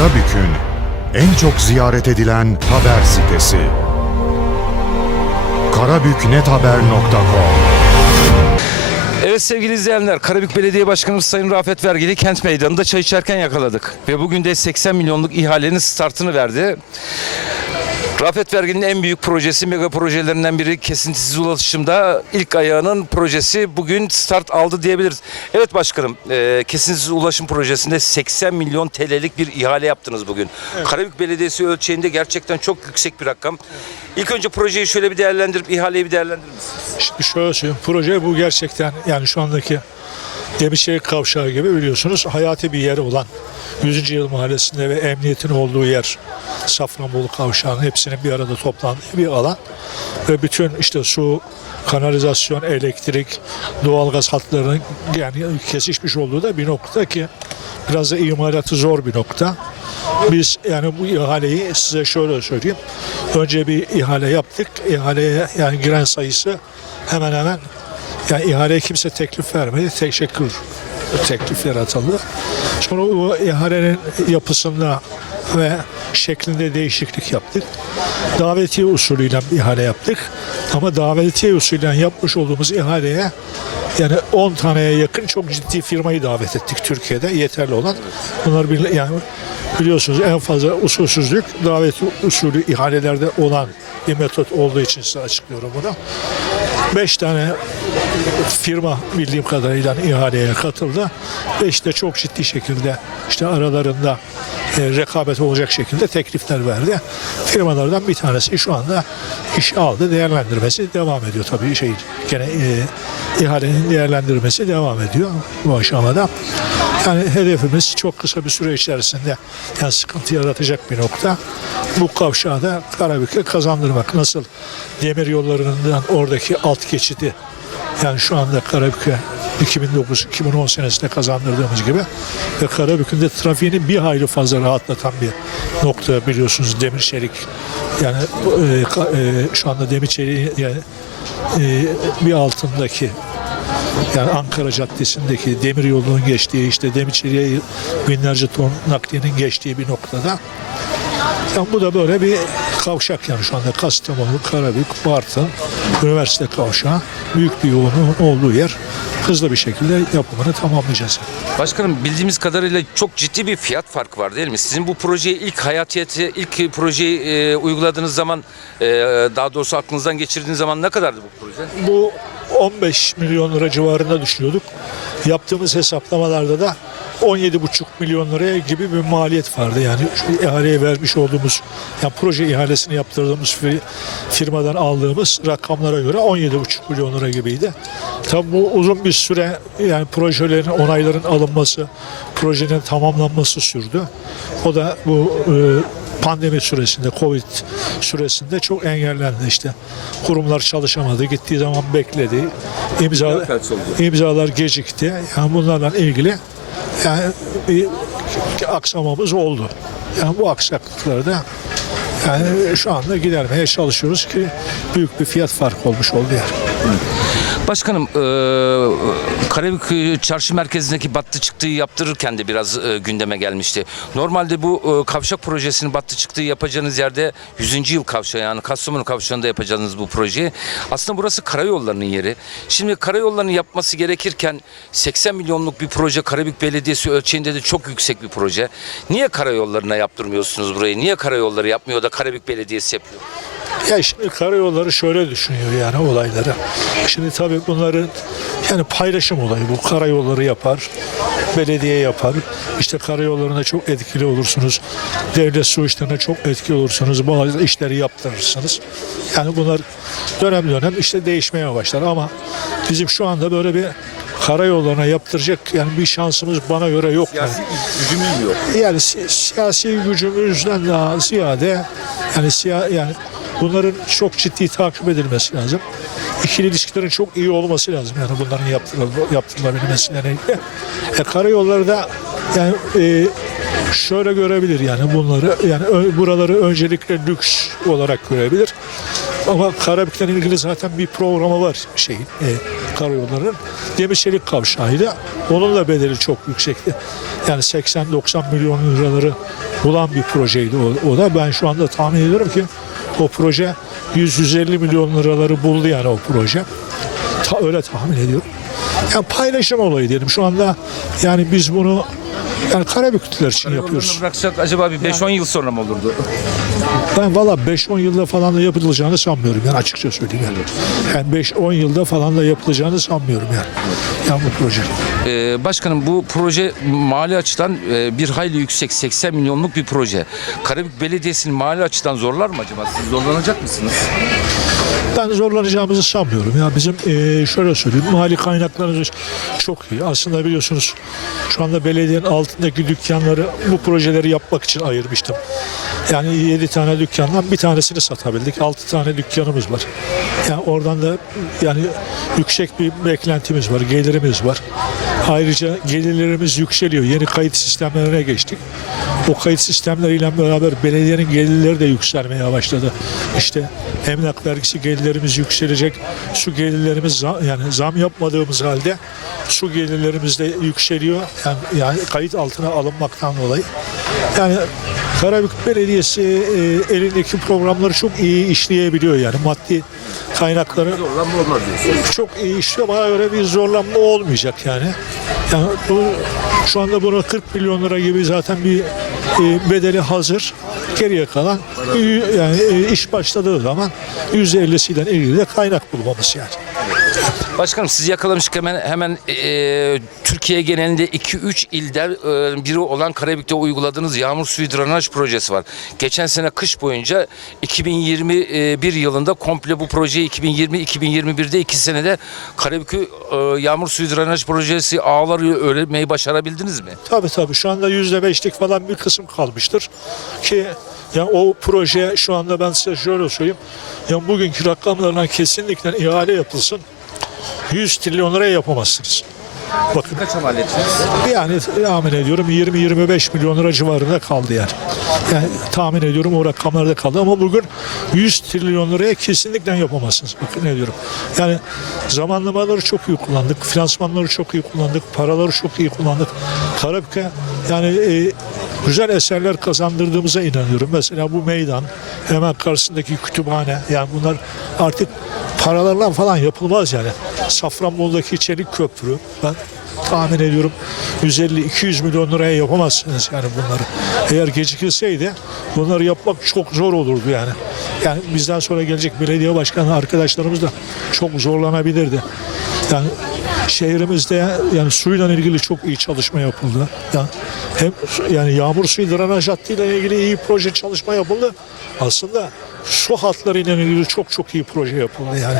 Karabük'ün en çok ziyaret edilen haber sitesi. karabüknethaber.com Evet sevgili izleyenler, Karabük Belediye Başkanımız Sayın Rafet Vergili kent meydanında çay içerken yakaladık. Ve bugün de 80 milyonluk ihalenin startını verdi. Rafet Vergili'nin en büyük projesi, mega projelerinden biri kesintisiz ulaşımda ilk ayağının projesi bugün start aldı diyebiliriz. Evet başkanım, e, kesintisiz ulaşım projesinde 80 milyon TL'lik bir ihale yaptınız bugün. Karabük Belediyesi ölçeğinde gerçekten çok yüksek bir rakam. İlk önce projeyi şöyle bir değerlendirip ihaleyi bir değerlendirir misiniz? Şimdi şöyle söyleyeyim. Proje bu gerçekten yani şu andaki Demirşehir Kavşağı gibi biliyorsunuz hayati bir yeri olan 100. Yıl Mahallesi'nde ve emniyetin olduğu yer Safranbolu Kavşağı'nın hepsinin bir arada toplandığı bir alan ve bütün işte su, kanalizasyon, elektrik, doğalgaz hatlarının yani kesişmiş olduğu da bir nokta ki biraz da imalatı zor bir nokta. Biz yani bu ihaleyi size şöyle söyleyeyim. Önce bir ihale yaptık. İhaleye yani giren sayısı hemen hemen yani ihaleye kimse teklif vermedi. Teşekkür teklifler atıldı. Sonra o ihalenin yapısında ve şeklinde değişiklik yaptık. Davetiye usulüyle ihale yaptık. Ama davetiye usulüyle yapmış olduğumuz ihaleye yani 10 taneye yakın çok ciddi firmayı davet ettik Türkiye'de yeterli olan. Bunlar bir, yani biliyorsunuz en fazla usulsüzlük davet usulü ihalelerde olan bir metot olduğu için size açıklıyorum bunu. 5 tane firma bildiğim kadarıyla ihaleye katıldı. Ve işte çok ciddi şekilde işte aralarında e, rekabet olacak şekilde teklifler verdi. Firmalardan bir tanesi şu anda iş aldı. Değerlendirmesi devam ediyor tabii şey gene e, ihalenin değerlendirmesi devam ediyor bu aşamada. Yani hedefimiz çok kısa bir süre içerisinde yani sıkıntı yaratacak bir nokta. Bu kavşağı da Karabük'e kazandırmak. Nasıl demir yollarından oradaki alt geçidi yani şu anda Karabük'e 2009-2010 senesinde kazandırdığımız gibi ve Karabük'ün de trafiğini bir hayli fazla rahatlatan bir nokta biliyorsunuz demir çelik. Yani e, e, şu anda demir çeliği yani e, bir altındaki yani Ankara Caddesi'ndeki demir yolunun geçtiği işte demir çeliğe binlerce ton nakliyenin geçtiği bir noktada yani bu da böyle bir kavşak yani şu anda Kastamonu, Karabük, Bartın, üniversite kavşağı büyük bir yoğunluğun olduğu yer hızlı bir şekilde yapımını tamamlayacağız. Başkanım bildiğimiz kadarıyla çok ciddi bir fiyat farkı var değil mi? Sizin bu projeyi ilk hayatiyeti, ilk projeyi e, uyguladığınız zaman, e, daha doğrusu aklınızdan geçirdiğiniz zaman ne kadardı bu proje? Bu 15 milyon lira civarında düşünüyorduk. Yaptığımız hesaplamalarda da 17,5 milyon liraya gibi bir maliyet vardı. Yani şu ihaleye vermiş olduğumuz, yani proje ihalesini yaptırdığımız fir- firmadan aldığımız rakamlara göre 17,5 milyon lira gibiydi. Tabi bu uzun bir süre yani projelerin onayların alınması, projenin tamamlanması sürdü. O da bu e, pandemi süresinde, Covid süresinde çok engellendi işte. Kurumlar çalışamadı, gittiği zaman bekledi. İmza, imzalar gecikti. Yani bunlarla ilgili yani bir aksamamız oldu. Yani bu aksaklıkları da yani şu anda gidermeye çalışıyoruz ki büyük bir fiyat farkı olmuş oldu yani. Başkanım, e, Karabük Çarşı Merkezi'ndeki battı çıktığı yaptırırken de biraz e, gündeme gelmişti. Normalde bu e, kavşak projesini battı çıktığı yapacağınız yerde 100. yıl kavşağı yani Kastamonu kavşağında yapacağınız bu projeyi. Aslında burası karayollarının yeri. Şimdi karayollarını yapması gerekirken 80 milyonluk bir proje Karabük Belediyesi ölçeğinde de çok yüksek bir proje. Niye karayollarına yaptırmıyorsunuz burayı? Niye karayolları yapmıyor da Karabük Belediyesi yapıyor? Ya şimdi karayolları şöyle düşünüyor yani olayları. Şimdi tabii bunların yani paylaşım olayı bu. Karayolları yapar, belediye yapar. İşte karayollarına çok etkili olursunuz. Devlet su işlerine çok etkili olursunuz. Bazı işleri yaptırırsınız. Yani bunlar dönem dönem işte değişmeye başlar ama bizim şu anda böyle bir karayollarına yaptıracak yani bir şansımız bana göre yok. Yani. gücümüz yok. Yani si- siyasi gücümüzden daha ziyade yani siya yani bunların çok ciddi takip edilmesi lazım. İkili ilişkilerin çok iyi olması lazım yani bunların yaptırıl- yaptırılabilmesiyle ilgili. E, karayolları da yani e, şöyle görebilir yani bunları yani ö- buraları öncelikle lüks olarak görebilir. Ama Karabük'ten ilgili zaten bir programı var şeyin, e, karayollarının. Demirçelik kavşağıydı. Onun da bedeli çok yüksekti. Yani 80-90 milyon liraları bulan bir projeydi o, o da. Ben şu anda tahmin ediyorum ki o proje 100-150 milyon liraları buldu yani o proje. Ta, öyle tahmin ediyorum. Yani paylaşım olayı diyelim. Şu anda yani biz bunu yani Karabüklüler için yapıyoruz. Bıraksak acaba bir 5-10 yıl sonra mı olurdu? Ben valla 5-10 yılda falan da yapılacağını sanmıyorum yani açıkça söyleyeyim yani. Yani 5-10 yılda falan da yapılacağını sanmıyorum yani. Yani bu proje. Ee, başkanım bu proje mali açıdan e, bir hayli yüksek 80 milyonluk bir proje. Karabük Belediyesi'nin mali açıdan zorlar mı acaba? Siz zorlanacak mısınız? Ben zorlanacağımızı sanmıyorum. Ya bizim eee, şöyle söyleyeyim mali kaynaklarımız çok iyi. Aslında biliyorsunuz şu anda belediyenin altındaki dükkanları bu projeleri yapmak için ayırmıştım. Yani 7 tane dükkandan bir tanesini satabildik. 6 tane dükkanımız var. Yani oradan da yani yüksek bir beklentimiz var, gelirimiz var. Ayrıca gelirlerimiz yükseliyor. Yeni kayıt sistemlerine geçtik. O kayıt sistemleriyle beraber belediyenin gelirleri de yükselmeye başladı. İşte emlak vergisi gelirlerimiz yükselecek. Su gelirlerimiz zam, yani zam yapmadığımız halde su gelirlerimiz de yükseliyor. Yani, yani kayıt altına alınmaktan dolayı. Yani Karabük Belediyesi e, elindeki programları çok iyi işleyebiliyor yani maddi kaynakları Zorlanma olmaz diyorsun. çok iyi işliyor. Bana göre bir zorlanma olmayacak yani. Yani bu, şu anda buna 40 milyon lira gibi zaten bir e, bedeli hazır. Geriye kalan e, yani e, iş başladığı zaman %50'siyle ilgili de kaynak bulmamız yani. Başkanım siz yakalamıştık hemen hemen e, Türkiye genelinde 2-3 ilden e, biri olan Karabük'te uyguladığınız yağmur suyu drenaj projesi var. Geçen sene kış boyunca 2021 yılında komple bu projeyi 2020-2021'de iki senede Karabük'ü e, yağmur suyu drenaj projesi ağları öğretmeyi başarabildiniz mi? Tabii tabii şu anda %5'lik falan bir kısım kalmıştır ki yani o proje şu anda ben size şöyle söyleyeyim. Yani bugünkü rakamlarla kesinlikle ihale yapılsın. 100 trilyon liraya yapamazsınız. Bakın Kaç mal ettiniz? Yani tahmin ediyorum 20-25 milyon lira civarında kaldı yani. Yani tahmin ediyorum o rakamlarda kaldı ama bugün 100 trilyon liraya kesinlikle yapamazsınız. Bakın ne diyorum. Yani zamanlamaları çok iyi kullandık, finansmanları çok iyi kullandık, paraları çok iyi kullandık. Karabük'e yani e, güzel eserler kazandırdığımıza inanıyorum. Mesela bu meydan, hemen karşısındaki kütüphane yani bunlar artık paralarla falan yapılmaz yani. Safranbolu'daki çelik köprü ben tahmin ediyorum 150-200 milyon liraya yapamazsınız yani bunları. Eğer gecikilseydi bunları yapmak çok zor olurdu yani. Yani bizden sonra gelecek belediye başkanı arkadaşlarımız da çok zorlanabilirdi. Yani şehrimizde yani suyla ilgili çok iyi çalışma yapıldı. Yani hem yani yağmur suyu drenaj hattıyla ilgili iyi proje çalışma yapıldı. Aslında su hatlarıyla ilgili çok çok iyi proje yapıldı yani.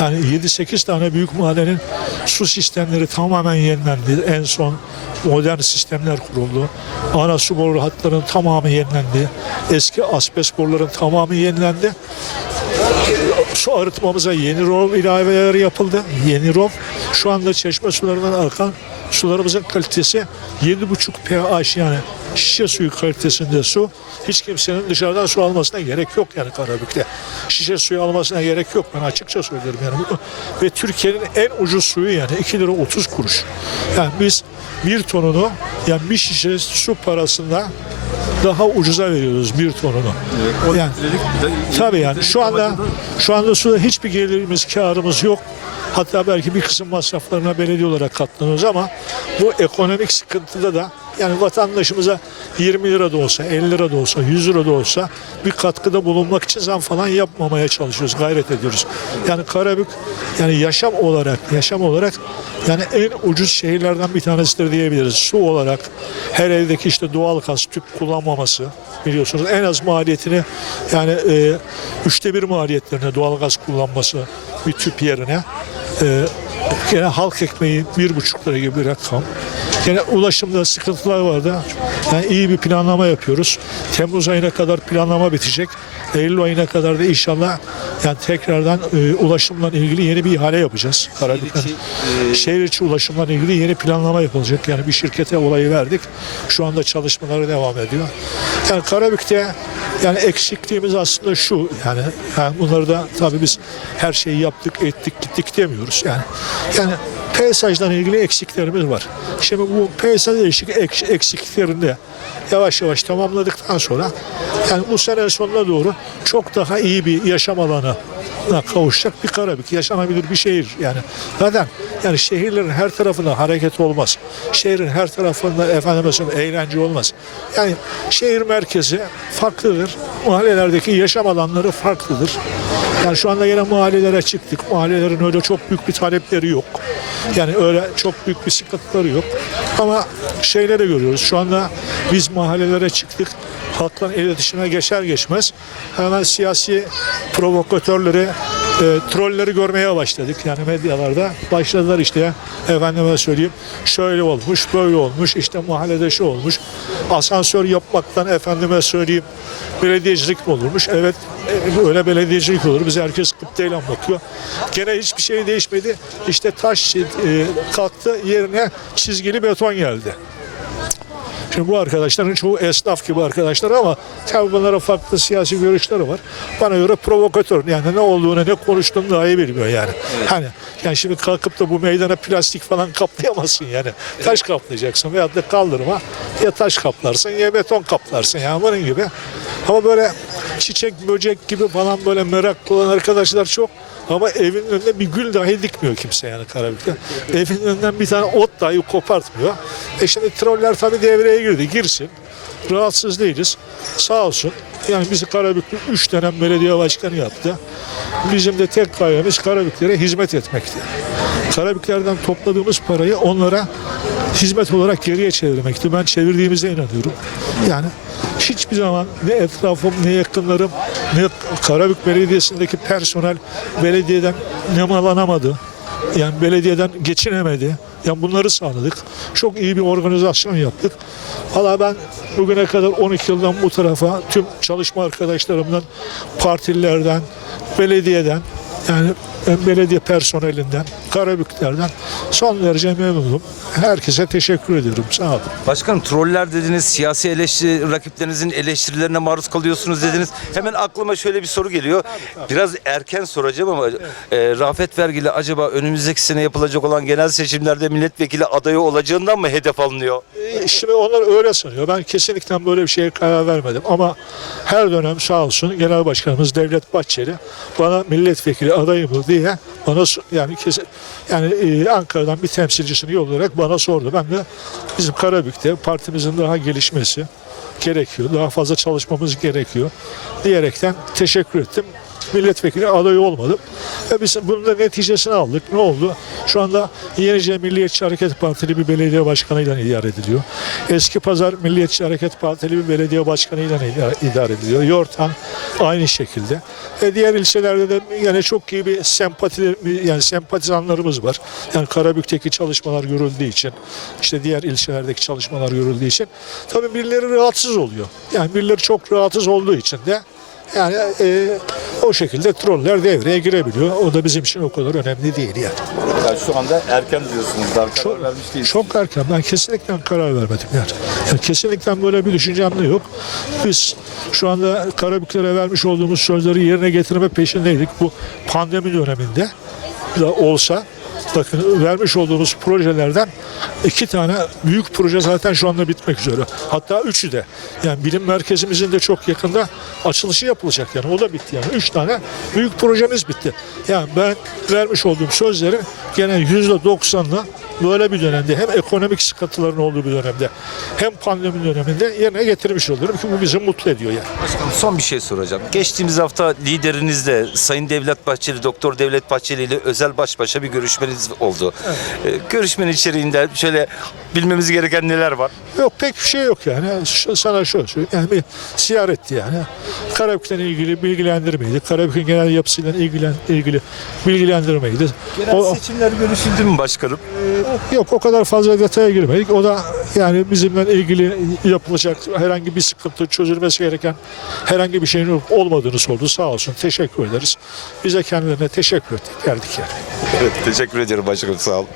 Yani 7-8 tane büyük mahallenin su sistemleri tamamen yenilendi. En son modern sistemler kuruldu. Ana su boru hatlarının tamamı yenilendi. Eski asbest boruların tamamı yenilendi su arıtmamıza yeni rom ilaveleri yapıldı. Yeni rom. Şu anda çeşme sularından akan sularımızın kalitesi 7,5 pH yani şişe suyu kalitesinde su. Hiç kimsenin dışarıdan su almasına gerek yok yani Karabük'te. Şişe suyu almasına gerek yok. Ben açıkça söylerim yani bunu. Ve Türkiye'nin en ucuz suyu yani 2 lira 30 kuruş. Yani biz bir tonunu yani bir şişe su parasında daha ucuza veriyoruz bir tonunu. Yani Tabii yani şu anda şu anda suda hiçbir gelirimiz, karımız yok. Hatta belki bir kısım masraflarına belediye olarak katlanıyoruz ama bu ekonomik sıkıntıda da yani vatandaşımıza 20 lira da olsa, 50 lira da olsa, 100 lira da olsa bir katkıda bulunmak için zam falan yapmamaya çalışıyoruz, gayret ediyoruz. Yani Karabük yani yaşam olarak, yaşam olarak yani en ucuz şehirlerden bir tanesidir diyebiliriz. Su olarak her evdeki işte doğal gaz, tüp kullanmaması biliyorsunuz en az maliyetini yani e, üçte bir maliyetlerine doğalgaz kullanması bir tüp yerine e, gene halk ekmeği bir buçuk lira gibi bir rakam. Gene ulaşımda sıkıntılar vardı. Yani iyi bir planlama yapıyoruz. Temmuz ayına kadar planlama bitecek. Eylül ayına kadar da inşallah yani tekrardan e, ulaşımla ilgili yeni bir ihale yapacağız. Karabük'ten. Şehir içi ulaşımla ilgili yeni planlama yapılacak. Yani bir şirkete olayı verdik. Şu anda çalışmaları devam ediyor. Yani Karabük'te yani eksikliğimiz aslında şu yani, yani bunları da tabii biz her şeyi yaptık ettik gittik demiyoruz yani. Yani peyzajla ilgili eksiklerimiz var. Şimdi bu peyzaj değişik ek- eksikliklerinde yavaş yavaş tamamladıktan sonra yani bu sene sonuna doğru çok daha iyi bir yaşam alanı kavuşacak bir Karabük. Yaşanabilir bir şehir yani. Zaten yani şehirlerin her tarafında hareket olmaz. Şehrin her tarafında söyleyeyim eğlence olmaz. Yani şehir merkezi farklıdır. Mahallelerdeki yaşam alanları farklıdır. Yani şu anda yine mahallelere çıktık. Mahallelerin öyle çok büyük bir talepleri yok. Yani öyle çok büyük bir sıkıntıları yok. Ama şeyleri görüyoruz. Şu anda biz mahallelere çıktık. Halkla iletişime geçer geçmez hemen siyasi provokatörleri, e, trolleri görmeye başladık. Yani medyalarda başladılar işte efendime söyleyeyim şöyle olmuş, böyle olmuş, işte mahallede şu olmuş. Asansör yapmaktan efendime söyleyeyim belediyecilik olurmuş? Evet e, öyle belediyecilik olur. Bize herkes kıpteyle bakıyor. Gene hiçbir şey değişmedi. İşte taş e, kalktı yerine çizgili beton geldi. Şimdi bu arkadaşların çoğu esnaf gibi arkadaşlar ama tabii bunlara farklı siyasi görüşleri var. Bana göre provokatör. Yani ne olduğunu ne konuştuğunu daha iyi bilmiyor yani. Hani yani şimdi kalkıp da bu meydana plastik falan kaplayamazsın yani. Taş kaplayacaksın veyahut da kaldırma ya taş kaplarsın ya beton kaplarsın yani bunun gibi. Ama böyle çiçek böcek gibi falan böyle meraklı olan arkadaşlar çok. Ama evin önünde bir gül dahi dikmiyor kimse yani Karabük'te. Evin önünden bir tane ot dahi kopartmıyor. E şimdi troller tabii devreye girdi. Girsin. Rahatsız değiliz. Sağ olsun. Yani bizi Karabük'te 3 dönem belediye başkanı yaptı. Bizim de tek gayemiz Karabüklere hizmet etmekti. Karabüklerden topladığımız parayı onlara hizmet olarak geriye çevirmekti. Ben çevirdiğimize inanıyorum. Yani hiçbir zaman ne etrafım ne yakınlarım ne Karabük Belediyesi'ndeki personel belediyeden nemalanamadı. Yani belediyeden geçinemedi. Yani bunları sağladık. Çok iyi bir organizasyon yaptık. Valla ben bugüne kadar 12 yıldan bu tarafa tüm çalışma arkadaşlarımdan, partililerden, belediyeden, yani belediye personelinden, Karabüklerden son derece memnunum. Herkese teşekkür ediyorum. Sağ olun. Başkanım troller dediniz, siyasi eleştiri, rakiplerinizin eleştirilerine maruz kalıyorsunuz dediniz. Hemen aklıma şöyle bir soru geliyor. Biraz erken soracağım ama e, Rafet Vergili acaba önümüzdeki sene yapılacak olan genel seçimlerde milletvekili adayı olacağından mı hedef alınıyor? E, Şimdi onlar öyle sanıyor. Ben kesinlikle böyle bir şeye karar vermedim. Ama her dönem sağ olsun Genel Başkanımız Devlet Bahçeli bana milletvekili adayı mı diye bana s- yani kesin, yani e, Ankara'dan bir temsilcisini yollayarak bana sordu. Ben de bizim Karabük'te partimizin daha gelişmesi gerekiyor. Daha fazla çalışmamız gerekiyor diyerekten teşekkür ettim. Milletvekili adayı olmadım. Ve biz bunun da neticesini aldık. Ne oldu? Şu anda Yenice Milliyetçi Hareket Partili bir belediye başkanıyla idare ediliyor. Eski Pazar Milliyetçi Hareket Partili bir belediye başkanıyla idare, ediliyor. Yortan aynı şekilde. E diğer ilçelerde de yine çok iyi bir sempati yani sempatizanlarımız var. Yani Karabük'teki çalışmalar görüldüğü için, işte diğer ilçelerdeki çalışmalar görüldüğü için tabii birileri rahatsız oluyor. Yani birileri çok rahatsız olduğu için de yani e, o şekilde troller devreye girebiliyor. O da bizim için o kadar önemli değil yani. Yani şu anda erken diyorsunuz. Daha karar Çok, vermiş değilsiniz. çok erken. Ben kesinlikle karar vermedim yani. yani. Kesinlikle böyle bir düşüncem de yok. Biz şu anda Karabüklere vermiş olduğumuz sözleri yerine getirme peşindeydik. Bu pandemi döneminde da olsa bakın vermiş olduğumuz projelerden iki tane büyük proje zaten şu anda bitmek üzere. Hatta üçü de. Yani bilim merkezimizin de çok yakında açılışı yapılacak yani. O da bitti yani. Üç tane büyük projemiz bitti. Yani ben vermiş olduğum sözlerin gene yüzde doksanını böyle bir dönemde hem ekonomik sıkıntıların olduğu bir dönemde hem pandemi döneminde yerine getirmiş oluyorum ki bu bizi mutlu ediyor yani. Başkanım son bir şey soracağım. Geçtiğimiz hafta liderinizle Sayın Devlet Bahçeli, Doktor Devlet Bahçeli ile özel baş başa bir görüşmeniz oldu. Ee, görüşmenin içeriğinde şöyle bilmemiz gereken neler var? Yok pek bir şey yok yani. Sana şöyle söyleyeyim. Yani bir ziyaretti yani. Karabük'ten ilgili bilgilendirmeydi. Karabük'ün genel yapısıyla ilgilen, ilgili bilgilendirmeydi. O, seçimler görüşüldü mü başkanım? Yok o kadar fazla detaya girmedik. O da yani bizimle ilgili yapılacak herhangi bir sıkıntı çözülmesi gereken herhangi bir şeyin olmadığını sordu. Sağ olsun. Teşekkür ederiz. Biz de kendilerine teşekkür ettik. Geldik yani. Evet, teşekkür ederim başkanım sağ olun.